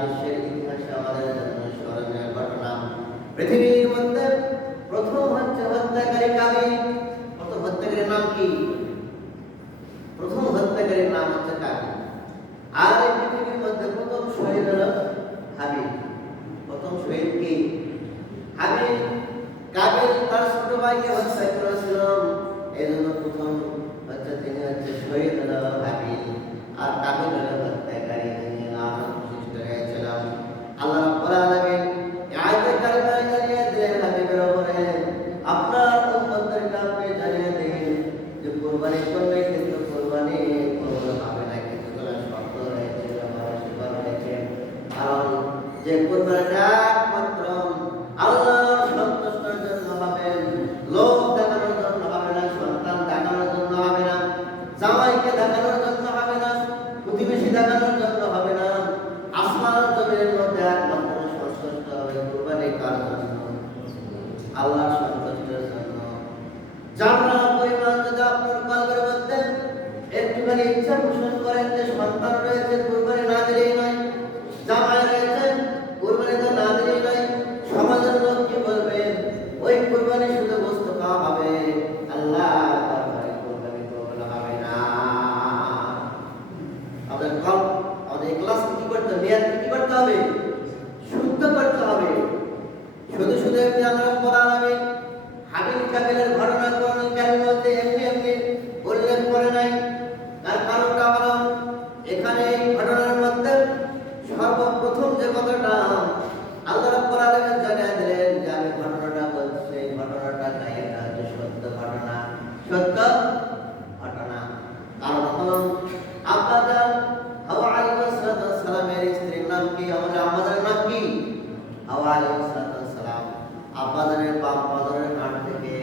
বিশ্বের ইতিহাসে আমাদের জন্য স্মরণীয় ঘটনা। পৃথিবীর মধ্যে প্রথম হত্যাকারী কাবিল। প্রথম হত্যাকারীর নাম কি? প্রথম হত্যাকারীর নাম হচ্ছে কাবিল। আর এই পৃথিবীর মধ্যে প্রথম শহীদ হলো হাবিল। প্রথম শহীদ কি? হাবিল। কাবিল তার ছোট ভাইকে হত্যা করেছিল, এই জন্য প্রথম তিনি শহীদ হলো হাবিল। আর কাবিল হলো হত্যাকারী, যিনি লানত হয়েছিলাম। আল্লাহ রাব্বুল আলামিন এই আয়াতে কারিমায় জানিয়ে দিলেন হাবিবের উপরে, আপনার উম্মতদেরকে আপনি জানিয়ে দিন যে কুরবানি করলে কিন্তু কুরবানি কবুল হবে না, কিছুগুলো শর্ত রয়েছে, শিকল রয়েছে। কারণ যে কুরবানিটা একমাত্র আল্লাহর সন্তুষ্টির জন্য হবে, লোক দেখানোর জন্য হবে না, সন্তান দেখানোর জন্য হবে না, জামাইকে দেখানোর জন্য হবে না, প্রতিবেশী দেখানোর জন্য হবে না। আসমান জমিনের মধ্যে একমাত্র সন্তুষ্ট হবে কুরবানি কার জন্য? আল্লাহর সন্তুষ্টির জন্য। জান্নাত পরিমাণ যদি আপনার কলবের মধ্যে একটুখানি ইচ্ছা পোষণ করেন যে সন্তান রয়েছে, কুরবানি না দিলেই নয়, জামাই রয়েছে, কুরবানি তো না দিলেই নয়, সমাজের লোক কি বলবে, ওই কুরবানি শুধু বস্তু খাওয়া হবে, আল্লাহ দরবারে কুরবানি কবুল হবে না। আমাদের ইখলাস কি করতে হবে? নিয়ত কি করতে হবে? শুদ্ধ করতে হবে। শুধু শুধু এমনি আল্লাহ রাব্বুল আলামিন হাবিল কাবিলের ঘটনা কোরআনুল কারীমের মধ্যে এমনি উল্লেখ করে নাই। তার কারণটা হলো, এখানে এই ঘটনার মধ্যে সর্বপ্রথম যে কথাটা আল্লাহ রাব্বুল আলামিন জানিয়ে দিলেন যে আমি ঘটনাটা বলছি, এই ঘটনাটা নাই, এটা হচ্ছে সত্য ঘটনা। সত্য ঘটনা। কারণ হলো আব্বা হাওয়া আলাইহিস সালামের স্ত্রীর নাম কি? আমাদের আম্মাদের নাম কি? হাওয়া আলাইহিস সালাম। আব্বাদের বাপ মাদারের হাত থেকে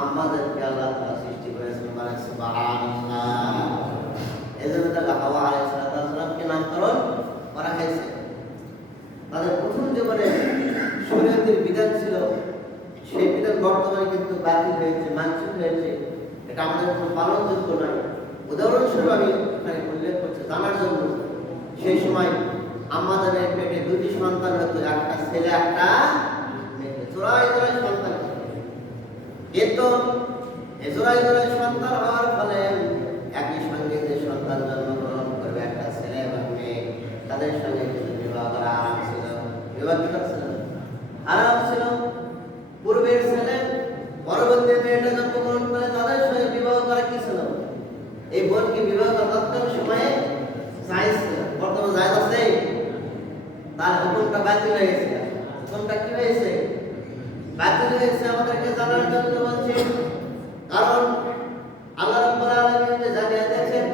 আম্মাদেরকে আল্লাহ তাআলা সৃষ্টি করেছেন, মানে সুবহানাল্লাহ। এজন্য তাকে হাওয়া আলাইহিস সালামকে নামকরণ করা হয়েছে। তাদের প্রথম জীবনে শরীয়তের বিধান ছিল, সেই বিধান বর্তমানে কিন্তু বাতিল হয়েছে, মানসুখ হয়েছে। এটা আমাদের কোনো পালনযোগ্য নয়। উদাহরণস্বরূপ আমি এখানে উল্লেখ করছি জানার জন্য, সেই সময় আমাদের পেটে দুটি সন্তান হতো, একটা ছেলে একটা মেয়ে, জোড়ায় জোড়ায় সন্তান হতো। কিন্তু এই জোড়ায় জোড়ায় সন্তান হওয়ার ফলে একই সঙ্গে যে সন্তান জন্মগ্রহণ করবে, একটা ছেলে এবং মেয়ে, তাদের সঙ্গে কিন্তু বিবাহ করা আরাম ছিল। বিবাহ কি ছিল? আরাম ছিল। পূর্বের ছেলে পরবর্তী মেয়েটা জন্মগ্রহণ করে তাদের সঙ্গে বিবাহ করা কি ছিল? এই বোনকে বিবাহ করা তৎকালীন সময়ে জায়েজ ছিল। বর্তমানে জায়েজ আছে? তার হুকুমটা বাতিল হয়ে গেছে। হুকুমটা কি হয়েছে? বাতিল হয়েছে। আমাদেরকে জানার জন্য বলছি, কারণ আল্লাহ রাব্বুল আলামিন যে জানিয়ে দিয়েছেন,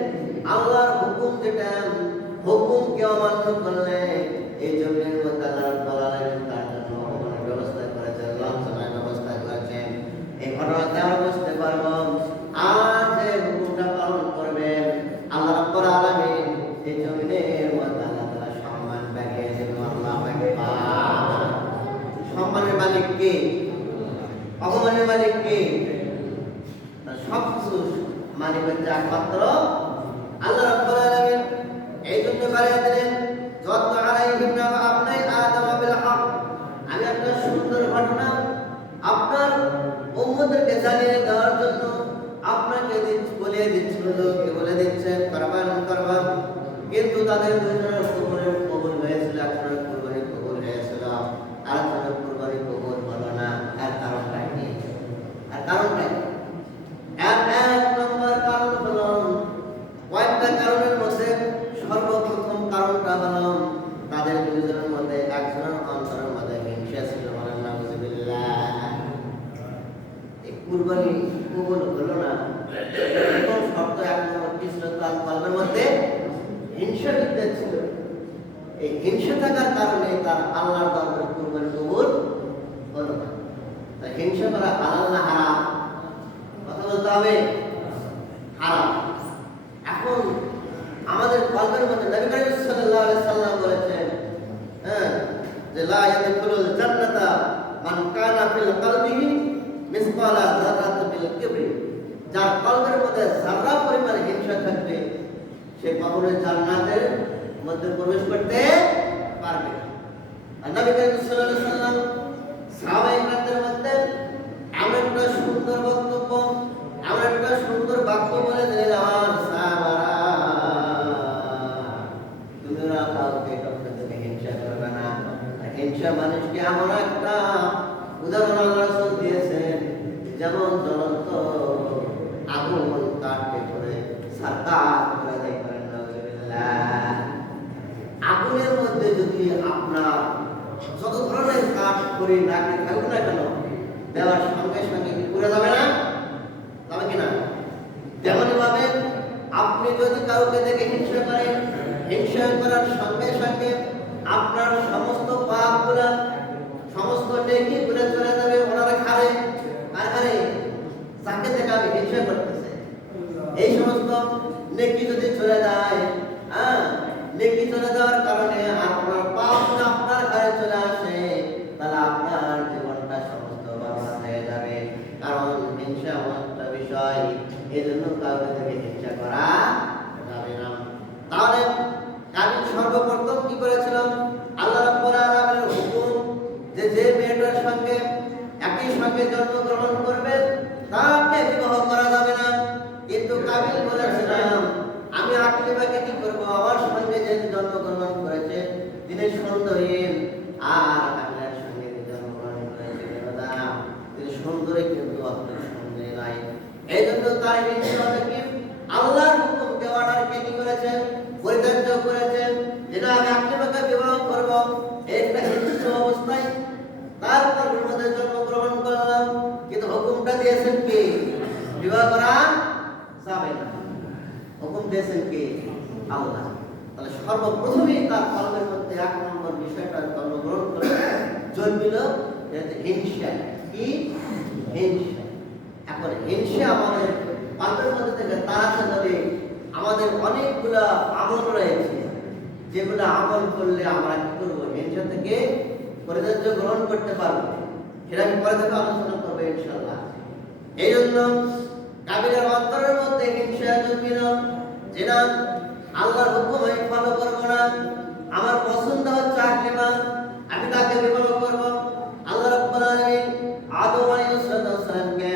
আল্লাহর হুকুম যেটা, হুকুমকে অমান্য করলে এই জমিনের মধ্যে আল্লাহ রাব্বুল আলামিন তার জন্য অপমানের ব্যবস্থা করেছেন, লাঞ্ছনার ব্যবস্থা করেছেন। এই ঘটনাতে আমরা বুঝতে পারবো, আর যে হুকুমটা পালন করবে আল্লাহ রাব্বুল আলামিন, এই জমিনের মধ্যে আল্লাহ তাআলা সম্মান বাড়িয়ে দেবেন। আল্লাহু আকবার। সম্মানের মালিক কে? অপমানের মালিক কে? সবকিছু মালিক হচ্ছে একমাত্র আল্লাহ রাব্বুল আলামিন। এই জন্য বাড়িয়ে দিলেন, যত আলাইহিম নাবা আপনি আদম বিল হক। আমি একটা সুন্দর ঘটনা আপনার উম্মতদেরকে জানিয়ে দেওয়ার জন্য আপনাকে বলে দিচ্ছি, লোককে বলে দিচ্ছেন করবান। কিন্তু তাদের দুজনের কবুল হয়েছিল, একজনের কুরবানি কবুল হয়েছিল, আরেকজনের কুরবানি কবুল হলো না। এর কারণটা কি? এর কারণটা কি? এক নম্বর কারণ হলো, কয়েকটা কারণের মধ্যে সর্বপ্রথম কারণটা হলো তাদের দুজনের মধ্যে একজনের অন্তরের মধ্যে হিংসা ছিল। বলেন নাউযুবিল্লাহ। এই কুরবানি কবুল হলো না, প্রথম শর্ত এক নম্বর কি ছিল? তার কলবের মধ্যে হিংসা বিদ্যা ছিল। এই হিংসা থাকার কারণে তার আল্লাহর দরবারে কুরবানি কবুল হলো না। তাই হিংসা করা হালাল না হারাম? কথা বলতে হবে, হারাম। এখন আমাদের কলবের মধ্যে নবী করিম সাল্লাল্লাহু আলাইহি সাল্লাম বলেছেন, যে লা ইয়াদখুলুল জান্নাতা মান কানা ফিল কলবিহি মিসকালা যাররাতিন মিল কিবরি। যার কলবের মধ্যে যারা পরিমাণ হিংসা থাকবে, সে কখনোই জান্নাতের মধ্যে প্রবেশ করতে নবী করিম সাল্লাল্লাহু আলাইহি ওয়াসাল্লাম সাহাবায়ে কেরামদের মধ্যে এমন একটা সুন্দর বক্তব্য, এমন একটা সুন্দর বাক্য বলে দিলেন, আমার সাহাবারা, তোমরা কাউকে থেকে হিংসা করবে না। হিংসা মানুষকে এমন একটা উদাহরণ আল্লাহ রাসূল দিয়েছেন, যেমন জ্বলন্ত আগুন কাঠকে করে সারকার করে দেয়, করেন নাউযুবিল্লাহ। আগুনের মধ্যে যদি আপনার যত ধরনের কাঠ করে রাখতে থাকুক না কেন, দেওয়ার সঙ্গে সঙ্গে কি পুড়ে যাবে না? যাবে কিনা? তেমনই ভাবে আপনি যদি কাউকে দেখে হিংসা করেন, হিংসা করার সঙ্গে সঙ্গে আপনার সমস্ত পাপগুলো, সমস্ত নেকিগুলো চলে যাবে ওনারা খারে। আর খারে যাকে দেখে আমি হিংসা করতেছে, এই সমস্ত নেকি যদি চলে যায়, নেকি চলে যাওয়ার কারণে আপনার পাপগুলো আপনার ঘরে চলে আসে, তাহলে আপনার জীবনটা সমস্ত বরবাদ হয়ে যাবে। কারণ হিংসা এমন একটা বিষয়, এই জন্য কাউকে থেকে হিংসা করা যাবে না। তাহলে আমি সর্বপ্রথম কি করেছিলাম? আল্লাহ রাব্বুল আলামিনের হুকুম যে যে মেয়েটার সঙ্গে একই সঙ্গে জন্মগ্রহণ করবে তাকে বিবাহ করা যাবে না। কিন্তু কাবিল বলেছিলাম, আমি আকলিমাকে কি করব? আমার সঙ্গে যে জন্মগ্রহণ করেছে তিনি সুন্দরী, আর কাবিলার সঙ্গে জন্মগ্রহণ করেছে তিনি সুন্দরী, কিন্তু অত সুন্দরী নাই। এই জন্য তার কি আল্লাহর হুকুমকে অর্ডারকে কি করেছেন? পরিত্যাজ্য করেছেন, যে না আমি আকলিমাকে বিবাহ করব। একটা হিংস্র অবস্থায় তার কর্মের মধ্যে জন্মগ্রহণ করলাম, কিন্তু হুকুমটা দিয়েছেন কে? বিবাহ করা যাবে না। হুকুম দিয়েছেন কে? আল্লাহ। তাহলে সর্বপ্রথমেই তার কলমের মধ্যে এক নম্বর বিষয়টা জন্মগ্রহণ করে জন্মিল হিংসা। কি? হিংসা। এখন হিংসা আমাদের কলমের মধ্যে থেকে তাড়াতে হলে আমাদের অনেকগুলা আমল রয়েছে, যেগুলো আমল করলে আমরা কি করবো? হিংসা থেকে পরিত্যাজ্য গ্রহণ করতে পারবো। সেটা আমি পরে থেকে আলোচনা করবো ইনশাআল্লাহ। এই জন্য কাবিলের অন্তরের মধ্যে হিংসা জন্মিল, যে না আল্লাহর হুকুম আমি ফলো করবো না, আমার পছন্দ হচ্ছে আকলিমা, আমি তাকে বিবাহ করবো। আল্লাহ রাব্বুল আলামিন আদম আলাইহিস সালামকে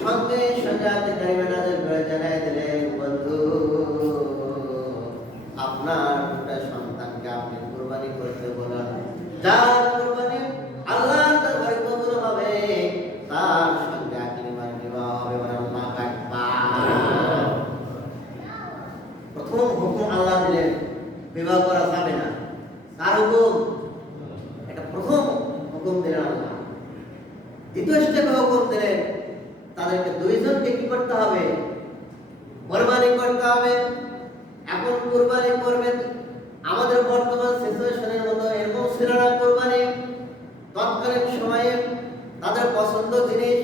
সঙ্গে সঙ্গে আয়াতে কারিমা নাযিল করে জানাই দিলেন, বন্ধু আপনার দুটো সন্তানকে আপনি কুরবানি করতে বলেন, যার কুরবানি আল্লাহর দরবারে কবুল হবে তার সঙ্গে আকলিমার বিবাহ হবে। আল্লাহু আকবার। প্রথম হুকুম আল্লাহ দিলেন, বিবাহ করা যাবে না। কার হুকুম? এটা প্রথম হুকুম দিলেন আল্লাহ। দ্বিতীয় স্টেপে হুকুম দিলেন, তাদেরকে দুইজনকে কি করতে হবে? কুরবানি করতে হবে। এখন কুরবানি করবেন, আমাদের বর্তমান সিচুয়েশনের মতো এরকম ছিল না কুরবানি। তৎকালীন সময়ে তাদের পছন্দ জিনিস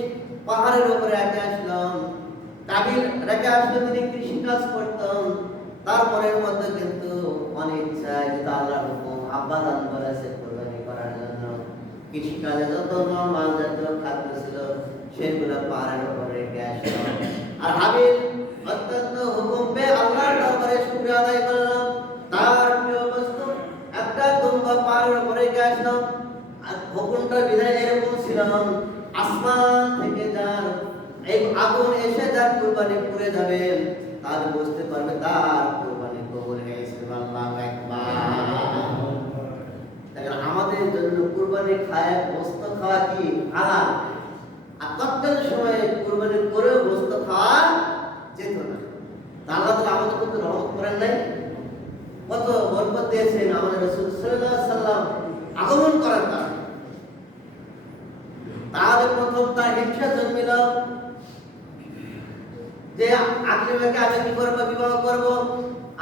পাহাড়ের উপরে রেখে আসলাম, কাবিল রেখে আসলে তিনি কৃষিকাজ করতেন। তারপরের মধ্যে কিন্তু অনিচ্ছায় যেটা আল্লাহর হুকুম আব্বাজান বলেছে কুরবানি করার জন্য, কৃষিকাজে যত নরমাল জাতীয় খাদ্য ছিল সেগুলো পাহাড়ের উপরে রেখে আসলাম। আর হাবিল অত্যন্ত হুকুম পেয়ে আল্লাহর দরবারে শুকরিয়া আদায় করলাম, তার প্রিয় বস্তু একটা দুম্বা পাহাড়ের উপরে রেখে আসলাম। আর হুকুমটা বিধায় এরকম ছিল, আসমান থেকে যার এই আগুন এসে যার কুরবানি পুড়ে যাবে তার বুঝতে পারবে তার কুরবানি কবুল হয়েছে। আল্লাহু আকবার। দেখেন আমাদের জন্য কুরবানি খায় গোশত খাওয়া কি হালাল, আর তৎকালীন সময়ে কুরবানি করেও গোশত খাওয়া যেত না। আল্লাহ তাআলা আমাদের প্রতি রহমত করেন নাই, কত বরকত দিয়েছেন আমাদের রাসূল সাল্লাল্লাহু আলাইহি ওয়াসাল্লাম আগমন করার কারণে। তাহলে প্রথম তার হিংসা জন্মিল, যে আকলিমাকে আমি কি করবো? বিবাহ করবো।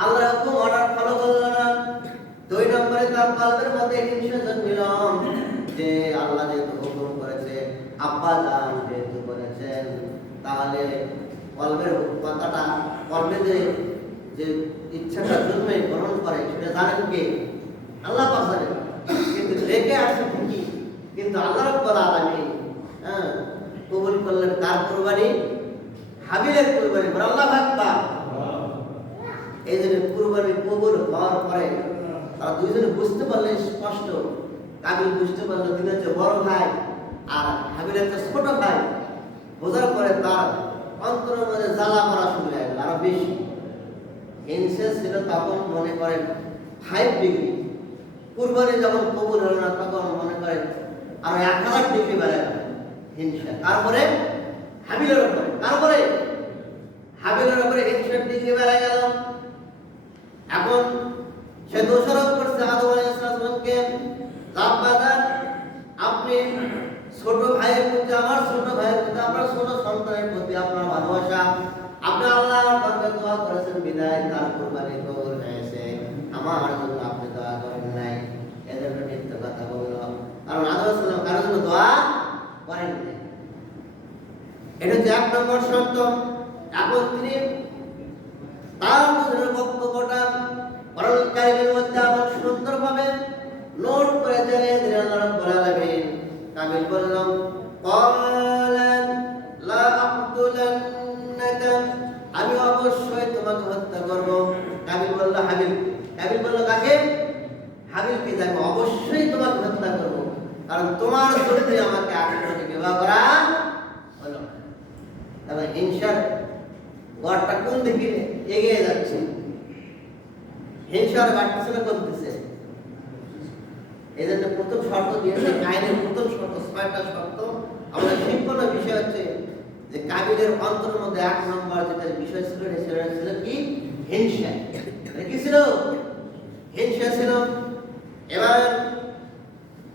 আল্লাহর হুকুম অর্ডার ফলো করলো না। দুই নম্বরে তার কলবের মধ্যে হিংসা জন্মিল, যে আল্লাহ যেহেতু হুকুম করেছে, আব্বা জান যেহেতু বলেছেন, তাহলে কলবের কথাটা, কলবে যে ইচ্ছাটা জন্মে গ্রহণ করে সেটা জানেন কে? আল্লাহ পাক জানেন। কিন্তু রেখে আসছে ঠিকই, কিন্তু আল্লাহ রাব্বুল আলামিন কবুল করলেন তার কুরবানি, হাবিলের কুরবানি। আল্লাহু আকবার। এই জন্য কুরবানি কবুল হওয়ার পরে তারা দুইজনে বুঝতে পারলেন স্পষ্ট, কাবিল বুঝতে পারলো তিনি হচ্ছে বড় ভাই আর হাবিল হচ্ছে ছোট ভাই। বোঝার পরে তার অন্তরের মধ্যে জ্বালা করা শুরু হয়ে গেল আরো বেশি। হিংসা ছিল তখন মনে করেন 5 ডিগ্রি, কুরবানি যখন কবুল হলো না তখন মনে করেন আরো 1000 ডিগ্রি বেড়ে গেল হিংসা। তারপরে হাবিলের উপরে, তারপরে হাবিলের উপরে হিংসার ডিগ্রি বেড়ে গেল। এখন সে দোষারোপ করছে আদম আলাইহিস সালামকে, আপনি ছোট ভাইয়ের প্রতি, আমার ছোট ভাইয়ের প্রতি, আপনার ছোট সন্তানের প্রতি আপনার ভালোবাসা, আপনি আল্লাহর দরবারে দোয়া করেছেন বিদায় তার কুরবানি কবুল হয়েছে, আমার জন্য আপনি দোয়া করেন নাই। এদের নিত্য কথা বললো, কারণ আদম আলাইহিস সালাম কারোর জন্য দোয়া করেন নাই। এটা হচ্ছে 1 নম্বর শর্ত। এখন তিনি তার দুজনের বক্তব্যটা কোরআন কারীমের মধ্যে আবার সুন্দরভাবে নোট করে জানিয়ে দিলেন আল্লাহ রাব্বুল আলামিন। কাবিল বললাম ক্বালান লা আকতুলান্নাকা, আমি অবশ্যই তোমাকে হত্যা করব। কাবিল বলল হাবিল, কাবিল বলল কাকে? হাবিলকে, যাকে অবশ্যই তোমাকে হত্যা করব, কারণ তোমার জন্য আমাকে আত্মহত্যা বিবাহ করা হলো। তবে হিংসার গড়টা কোন দিকে এগিয়ে যাচ্ছে? হিংসার বাড়তেছে করতেছে। এই জন্য প্রথম শর্ত দিয়েছে আইনের প্রথম শর্ত, 6টা শর্ত। আমাদের শিক্ষণ বিষয় হচ্ছে যে কাবিলের অন্তরের মধ্যে 1 নম্বর যেটা বিষয় ছিল সেটা ছিল কি? হিংসা। কি ছিল? হিংসা ছিল। এবার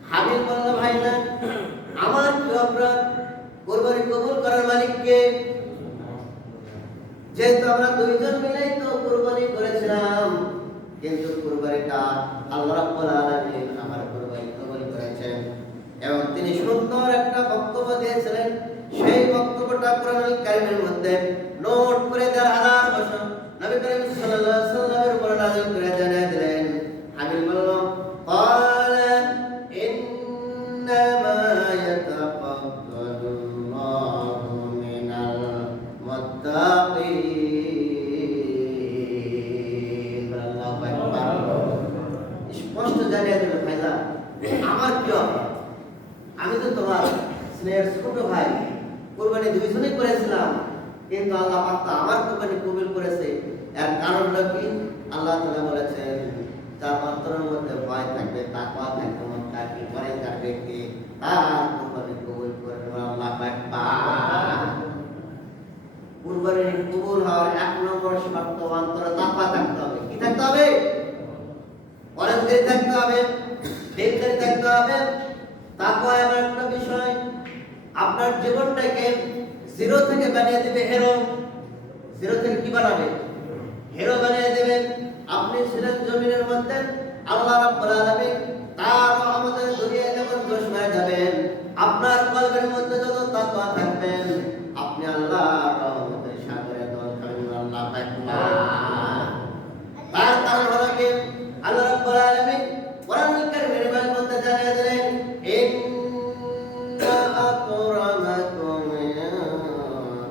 হাবিল বলল ভাই না, আমার কি অপরাধ? কুরবানি কবুল করার মালিক কে? যেহেতু আমরা দুইজন মিলেই তো কুরবানি করেছিলাম, কিন্তু কুরবানিটা আল্লাহ রাব্বুল আলামিন আমার কুরবানি কবুল করেছেন। এবং তিনি সুন্দর একটা বক্তব্য দিয়েছিলেন, সেই বক্তব্যটা কোরআনুল কারীমের মধ্যে নোট করে দেওয়ার 1000 বছর নবী করিম সাল্লাল্লাহু আলাইহি ওয়াসাল্লামের উপর নাযিল করে জানিয়ে দিলেন। হাবিল বলল ক্বালা ইন্নামা ইয়াতাকাব্বালুল্লাহু মিনাল মুত্তাকিন। আল্লাহু আকবার। স্পষ্ট জানিয়ে দিল ভাইরা, আমার কি অপরাধ? আমি তো তোমার স্নেহের ছোট ভাই, কুরবানি দুইজনেই করেছিলাম, কিন্তু আল্লাহ পাক তো আমার কুরবানি কবুল করেছে। এর কারণটা কি? আল্লাহ তাআলা বলেছেন, যার অন্তরের মধ্যে ভয় থাকবে, তাকওয়া থাকবে, মুত্তাকি পরেজগার ব্যক্তি, তার কুরবানি কবুল করবে। আল্লাহু আকবার। কুরবানি কবুল হওয়ার 1 নম্বর শর্ত অন্তরে তাকওয়া থাকতে হবে। কি থাকতে হবে? পরেজগারি থাকতে হবে, দিনদারি থাকতে হবে। তাকওয়া এমন একটা বিষয় আপনার জীবনটাকে জিরো থেকে বানিয়ে দেবে হিরো। জিরো থেকে কি বানাবে? হিরো বানিয়ে দেবে। আপনি ছিলেন জমিনের মধ্যে, আল্লাহ রাব্বুল আলামিন তার রহমতের দুনিয়ায় যখন জোশ হয়ে যাবেন, আপনার কলবের মধ্যে যত তাকওয়া থাকবেন, আপনি আল্লাহর রহমতের সাগরে দল খাবেন। আল্লাহু আকবার। তার কারণ হলো কি? আল্লাহ রাব্বুল আলামিন কোরআনুল কারীমের মধ্যে জানিয়ে দিলেন, ইন্না আকরামাকুম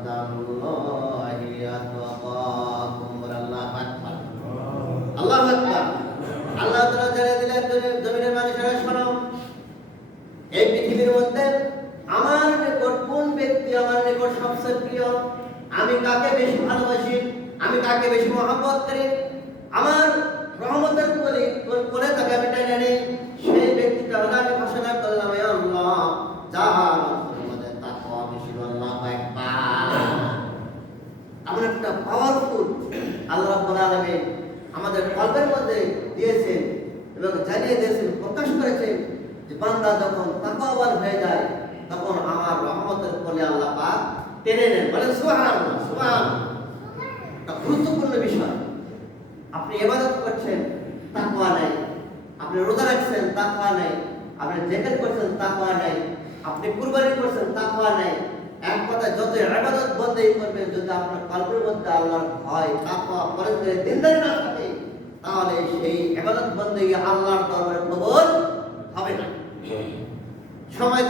ইনদাল্লাহি আতকাকুম। আল্লাহু আকবার। আল্লাহু আকবার। আল্লাহ তাআলা জানিয়ে দিলেন, জমিনের মানুষেরা শোনো, এই পৃথিবীর মধ্যে আমার নিকট কোন ব্যক্তি আমার নিকট সবচেয়ে প্রিয়, আমি কাকে বেশি ভালোবাসি, আমি কাকে বেশি মহব্বত করি, আমার রহমতের কোলে তাকে আমি টেনে নেই, সেই ব্যক্তিটা হলো, আমি ঘোষণা করলাম, হে আল্লাহ, যার অন্তরের মধ্যে তাকওয়া বেশি। আল্লাহু আকবার। এমন একটা পাওয়ারফুল আল্লাহ রাব্বুল আলামিন আমাদের কলবের মধ্যে দিয়েছেন এবং জানিয়ে দিয়েছেন, প্রকাশ করেছেন যে বান্দা যখন তাকওয়াবান হয়ে যায়, তখন আমার রহমতের কোলে আল্লাহ পাক টেনে নেন। বলেন সুবহানাল্লাহ। সুবহানাল্লাহ। একটা গুরুত্বপূর্ণ বিষয়। আপনি ইবাদত করছেন, তাকওয়া নাই, আপনি রোজা রাখছেন, তাকওয়া নাই, আপনি জিকির করছেন, তাকওয়া নাই, আপনি কুরবানি করছেন, তাকওয়া নাই। এক কথায় যত ইবাদত বন্দেগী করবেন, যদি আপনার কলবের মধ্যে আল্লাহর ভয়, তাকওয়া, পরহেজগারি, দিনদারি না থাকে, তাহলে সেই ইবাদত বন্দেগী আল্লাহর দরবারে কবুল হবে না। সময়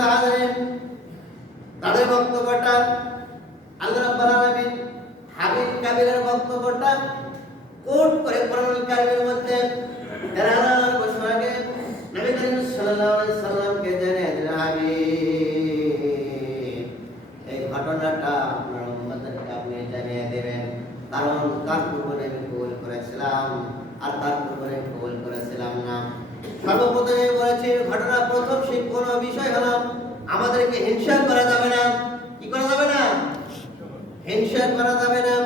তাদের বক্তব্যটা আল্লাহ রাব্বুল আলামিন হাবিল কাবিলের বক্তব্যটা কোট করে কোরআনুল কারীমের মধ্যে 11 বছর আগে নবী করিম সাল্লাল্লাহু আলাইহি সাল্লামকে জানিয়ে দিলেন, হাবিব এই ঘটনাটা আপনার উম্মতকে আপনি জানিয়ে দেবেন, কারণ তার পূর্বে আমি কবুল করেছিলাম আর তার পূর্বে আমি কবুল করেছিলাম না। সর্বপ্রথমে বলেছি ঘটনা প্রথম শিক্ষণীয় বিষয় হলো আমাদেরকে হিংসা করা যাবে না। কি করা যাবে না? হিংসা করা যাবে না।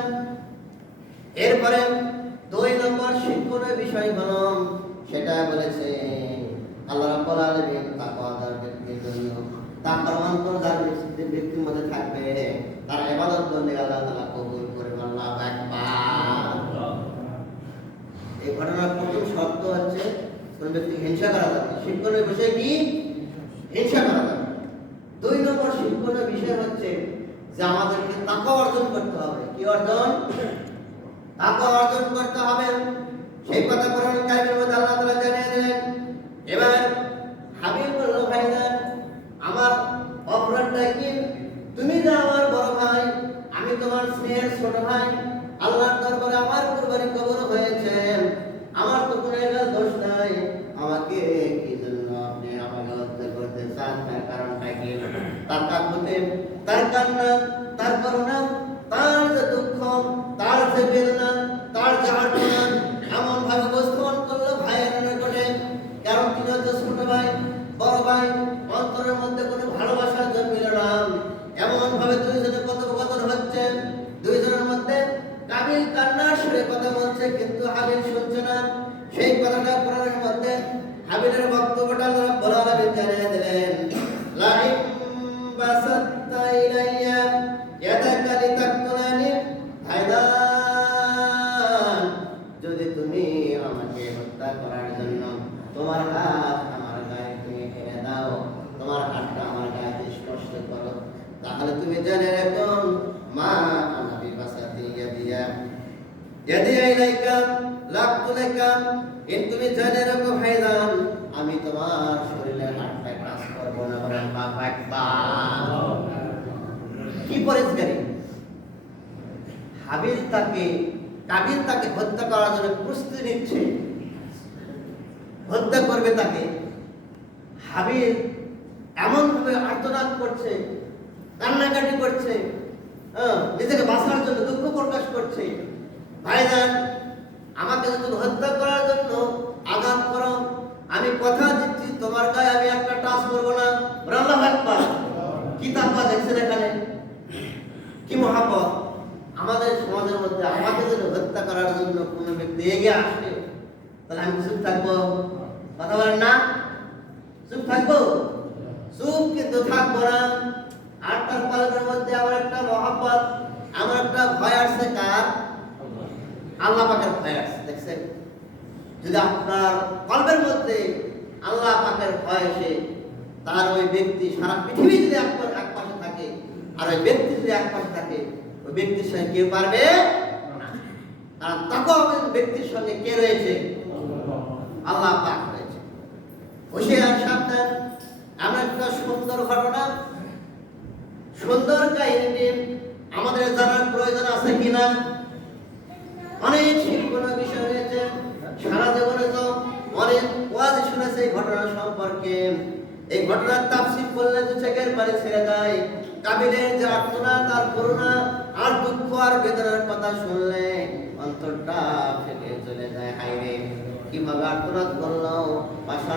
এরপরে 2 নম্বর শিক্ষণীয় বিষয় হলো সেটা বলেছে আল্লাহ রাব্বুল আলামিন তাকওয়াদার ব্যক্তির জন্য, তাকওয়ান্তর যার ব্যক্তির মধ্যে থাকবে তার ইবাদত বন্দেগি আল্লাহ তাআলা কবুল করবেন। আল্লাহু আকবার। এই ঘটনার প্রথম শর্ত হচ্ছে কোন ব্যক্তি হিংসা করা যাবে না। শিক্ষণীয় বিষয় কি? হিংসা করা যাবে না। 2 নম্বর শিক্ষণীয় বিষয় হচ্ছে যে আমাদেরকে তাকওয়া অর্জন করতে হবে। কি অর্জন? তাকওয়া অর্জন করতে হবে। সেই কথা কোরআন কারীমের মধ্যে আল্লাহ তাআলা জানিয়ে দিলেন। এবার হাবিব বলল, ভাইজান আমার অপরাধটা কি? তুমি যে আমার বড় ভাই, আমি তোমার স্নেহের ছোট ভাই, আল্লাহর দরবারে আমার কুরবানি কবুল হয়েছে, আমার তো কোনো একাল দোষ নাই, আমাকে কি জন্য আপনি আমাকে হত্যা করতে চান? তার কারণটা কি? তার কাকুতে, তার কান্না, তার করুণা, তার যে দুঃখ, তার যে বেদনা, তার যে আর্তনাদ এমন ভাবে উপস্থাপন করলো ভাইয়ের নিকটে, কারণ তিনি হচ্ছে ছোট ভাই, বড় ভাই, অন্তরের মধ্যে কোনো ভালোবাসা জন্মিল না। এমন ভাবে দুইজনে কথোপকথন হচ্ছে, দুইজনের মধ্যে কাবিল কান্নার সুরে কথা বলছে, কিন্তু হাবিল শুনছে না। সেই কথাটা কোরআনের মধ্যে হাবিলের বক্তব্যটা আল্লাহ রাব্বুল আলামিন জানিয়ে দিলেন, লা ইন বাসাত্তা ইলাইয়া ইয়াদাকা লিতাকতুলানি, ভাইজান যদি তুমি আমাকে হত্যা করার জন্য তোমার হাত আমার গায়ে তুমি এনে দাও, তোমার হাতটা আমার গায়ে স্পর্শ করো, তাহলে তুমি জেনে রেখো মা আনা বিবাসাতি ইয়াদিয়া ইলাইকা লাকতুলাকা, তুমি জেনে রেখো ভাইজান আমি তোমার শরীরের হাতটা টাচ করব না। আল্লাহু আকবার। কি পরিষ্কারই কাবিল তাকে হত্যা করার জন্য প্রস্তুতি নিচ্ছে, হত্যা করবে তাকে। হাবিল এমন ভাবে আর্তনাদ করছে, কান্নাকাটি করছে, নিজেকে বাঁচার জন্য দুঃখ প্রকাশ করছে, ভাইজান আমাকে যদি হত্যা করার জন্য আঘাত করো, আমি কথা দিচ্ছি তোমার গায়ে আমি একটা টাচ করবো না। আল্লাহু আকবার। কি তাকওয়া দেখছেন এখানে, কি মহাব্বত। আমাদের সমাজের মধ্যে আমাকে যদি হত্যা করার জন্য কোনো ব্যক্তি এগিয়ে আসে, তাহলে আমি চুপ থাকবো? কথা বলেন না? চুপ থাকবো? চুপ কিন্তু থাকবো না। আর তার কলবের মধ্যে আমার একটা মহাব্বত, আমার একটা ভয় আসছে। কার? আল্লাহ পাকের ভয় আসছে। দেখছেন, যদি আপনার কলবের মধ্যে আল্লাহ পাকের ভয় আসে, তার ওই ব্যক্তি সারা পৃথিবী যদি এক পাশে থাকে আর ওই ব্যক্তি যদি এক পাশে থাকে, ওই ব্যক্তির সঙ্গে কেউ পারবে না। কারণ তাকওয়া ব্যক্তির সঙ্গে কে রয়েছে? আল্লাহ পাক রয়েছে। হুঁশিয়ার সাবধান। এমন একটা সুন্দর ঘটনা, সুন্দর কাহিনী আমাদের জানার প্রয়োজন আছে কিনা? অনেক শিক্ষণীয় বিষয় রয়েছে। সারা জীবনে তো অনেক ওয়াজ শুনেছে এই ঘটনা সম্পর্কে। এই ঘটনার তাফসীর করলে তো চোখের পানি ছেড়ে যায়। কাবিলের যে আর্তনাদ, তার করুণা আর দুঃখ আর বেদনার কথা শুনলে অন্তরটা ফেটে চলে যায়। হায়রে কিভাবে আর্তনাদ করলো।